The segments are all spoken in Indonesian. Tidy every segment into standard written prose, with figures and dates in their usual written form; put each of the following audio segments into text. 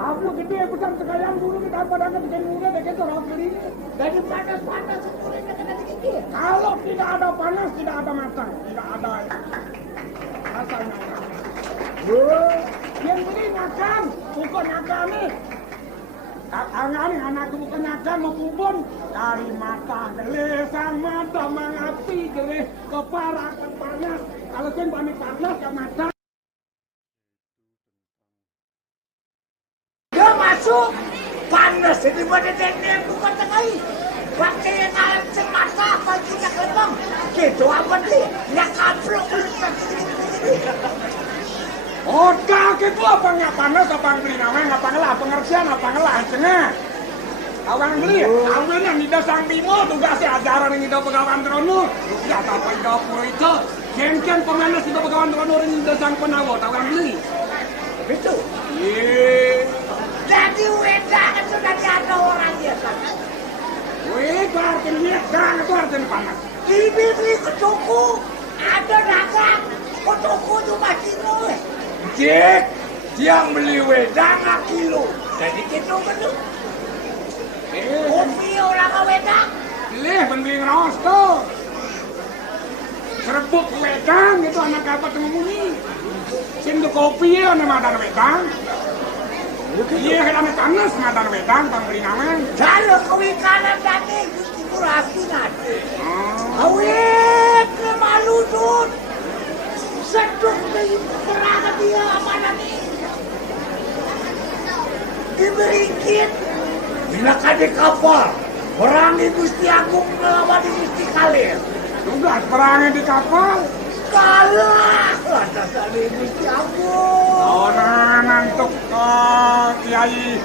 Aku gede pesan sekalian dulu kita pada bikin muda deket orang beli. Jadi panas-panas kulitnya kena dikit. Kalau tidak ada panas, tidak ada matang, tidak ada rasanya. Yang beli makan, bukan makan nih. Tangan anakku bukan makan mau kubun dari mata gelisang mata mengapi gelih kepala panas. Kalau sen panas ke mata. Masuk panas jadi pada nenek bukan tengah pakai yang alam semata paginya kelebang gitu apa sih ya kaplok otak itu apa nggak panas apa beli namanya nggak pangelah pengertian apa ngelah cengah awang beli awin yang tidak sang bimo tugasnya ajaran yang tidak pegawan trono ya apa tidak puluh itu ken pemanas tidak pegawan trono yang tidak sang penawat awang beli itu jadi wedang itu dari ada orang biasa. Wedang itu artinya panas. Beli ke toko, ada dagang, ke toko cuma kilo. Cik, dia beli wedang kilo. Jadi kilo betul. Kopi orang ke wedang. Beli ngeros tuh. Serbuk wedang itu anak apa tuh ngomongin. Sindu kopi ya nama ada wedang. Iya, kena panas ngadan wedang pemberi nama. Kalau kowe kanan dane Gusti Kurasi ngade. Awet malu tuh. Seduk dari perang dia apa nanti? Diberikin bila kade kapal perang di Gusti Agung melawan di Gusti Kalir. Tugas perangnya di kapal. Kalah lantas dari Gusti Agung. Nantuk Kiai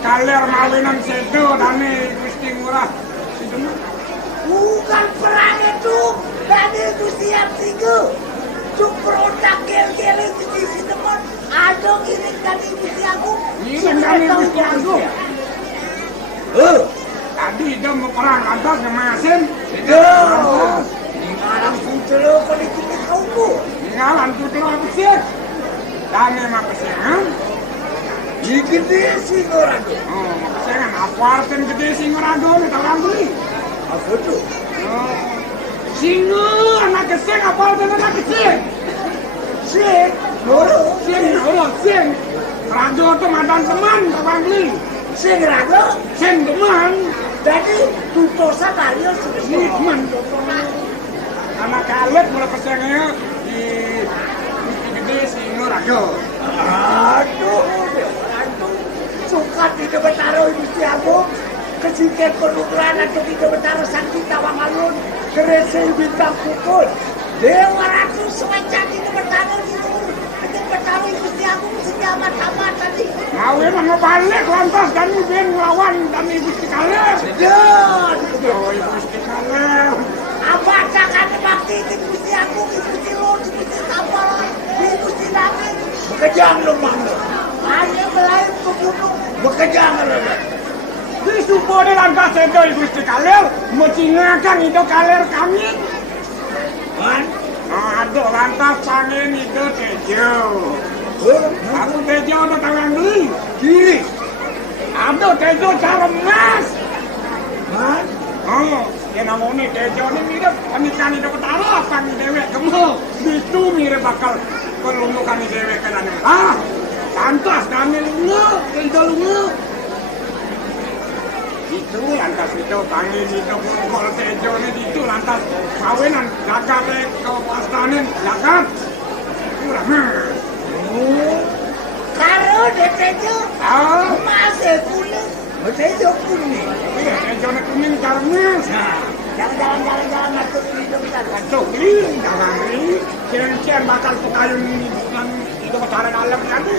Kaler mawinan sedo dani Gusti Ngurah. Bukan perang itu dari Gusti Abdigo. Super otak gel-gel Gusti Sinemon. Ada giring dari Gusti Agung. Giring dari Gusti Agung. Tadi dia mau perang lantas ngemasin. Tidak. Ngalang putelo pada kita kau. Ngalang putelo apa sih? Dane mah pesengan. Gede Singorago. Oh, pesengan apa artinya gede Singorago nih tahu beli? Apa tuh? Singo anak keseng apa artinya anak keseng? Sing, noro. Rago tuh mantan teman tahu beli? Sing rago, sing teman. Jadi tutosa kalian sudah teman. Anak kalet mulai pesengannya di gede Singorago. Aduh, suka tidak bertaruh Gusti Agung, kesikian penuturan atau tidak bertaruh Sakti Tawangalun, keresi bintang pukul, Dewa Ratu Sewajan tidak bertaruh itu, tidak bertaruh Gusti Agung sejamat-jamat tadi. Ngawin ngebalik lantas dan ngubin lawan dan Gusti Kaler. Sedot. Oh, Gusti Kaler. Apakah kan bakti di Gusti Agung, di Gusti Lon, di Gusti Kapal, di Gusti David? Bekejang lemah. Hanya melayu ke gunung. Bekejang lemah. Di subuh di lantas itu Gusti Kaler, mencingakan itu Kaler kami. Man? Aduh lantas pangin itu Tejo. Aku Tejo ada tangan beli. Kiri. Aduh Tejo cara emas. Man? Oh. Ya namanya Tejo ini mirip pernikahan itu ketara apa nih dewek gemel itu mirip bakal kelundukan nih dewek kan lantas kami lunga Tejo lunga itu lantas itu tangi itu kalau Tejo ini itu lantas kawinan jaga ke pastanin jaga kurang karo deh Tejo masih kuning Tejo kuning iya Tejo kuning karena jalan masuk hidung masuk jangan ini kian bakal pekayun yang itu besar dalam nanti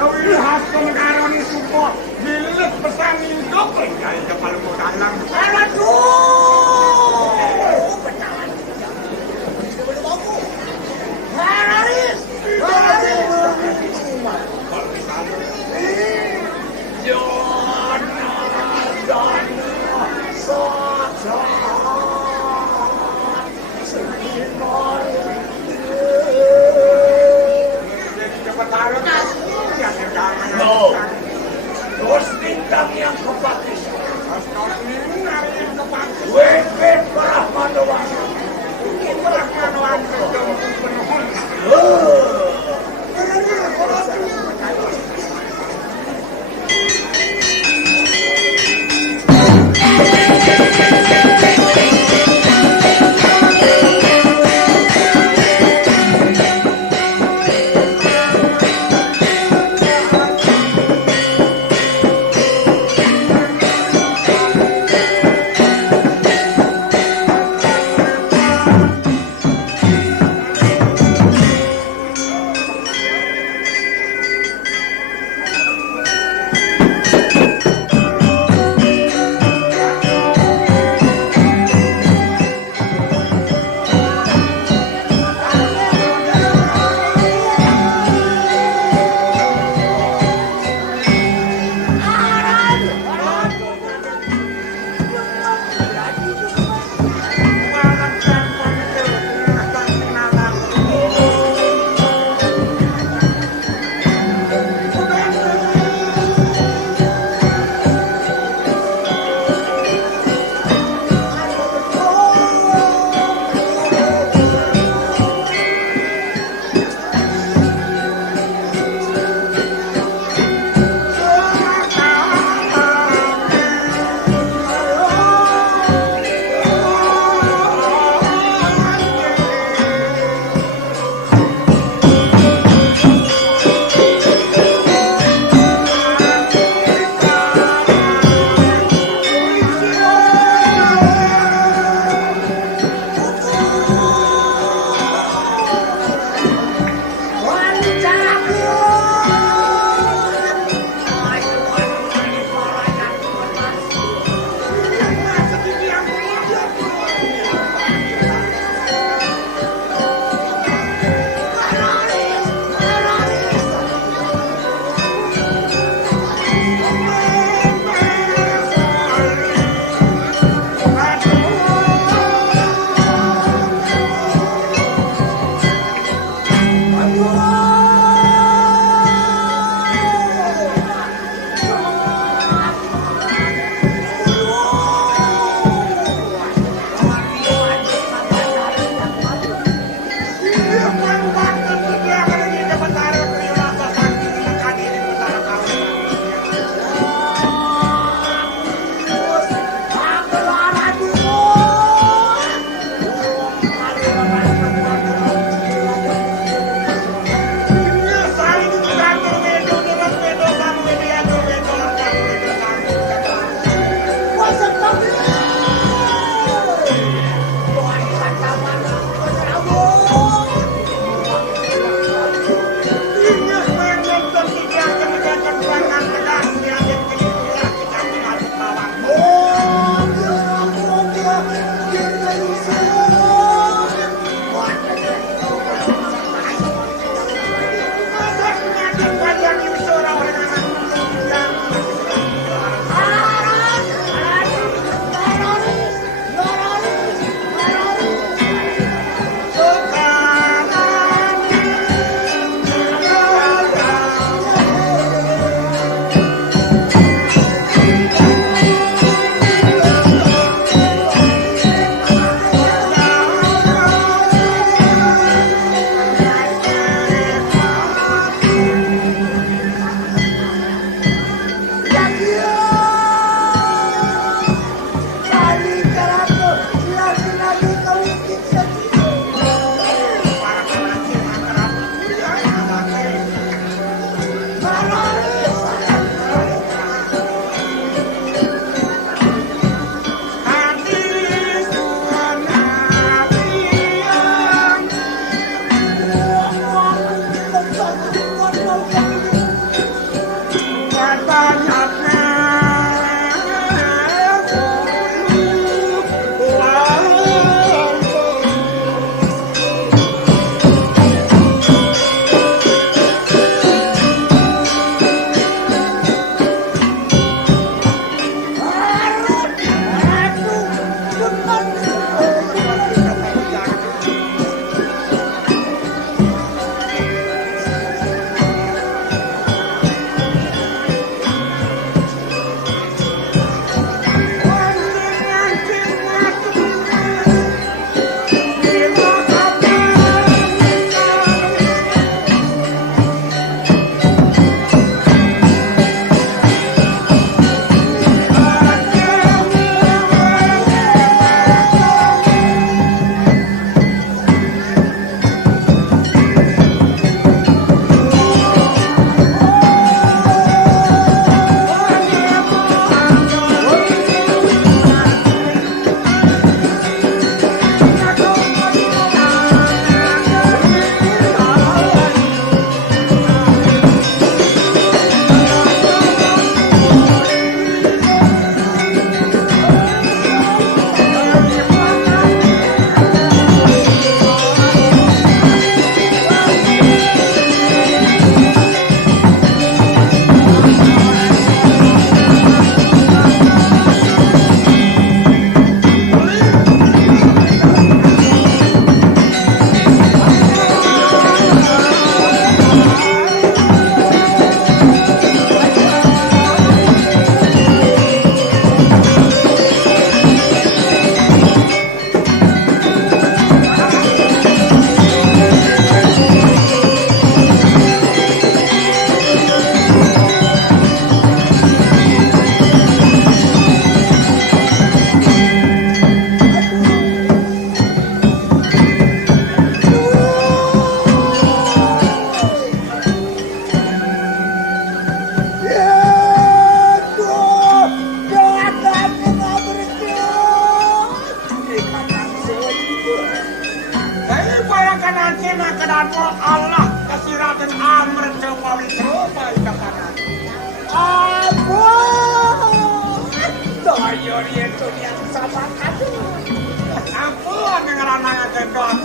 kau lihat penegara ini support milik pesan hidup ya itu kalau mau dalam aduh benar Haris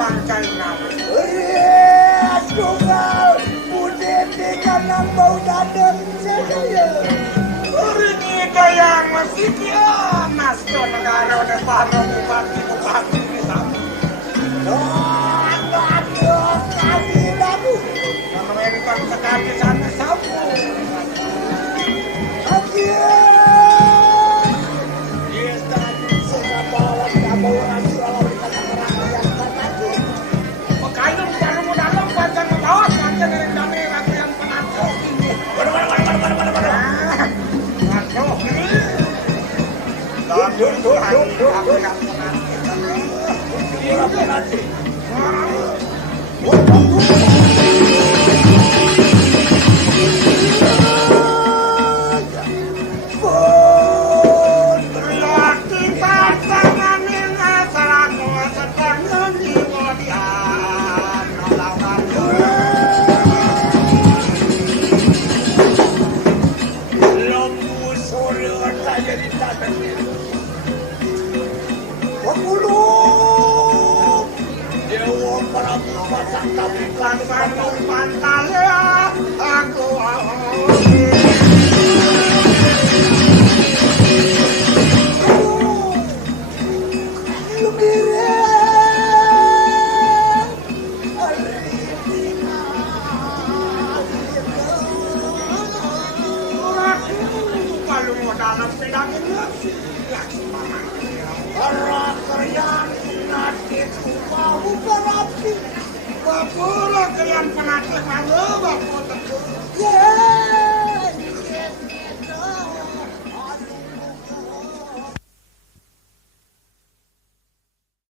pangkai nabi. Tunggal budit dengan bau dadeng saya. Ini gaya masih dia nasto negara udah paham bupati di sana. Aduh, kami dabu. Kalau mereka sekali sana sapu.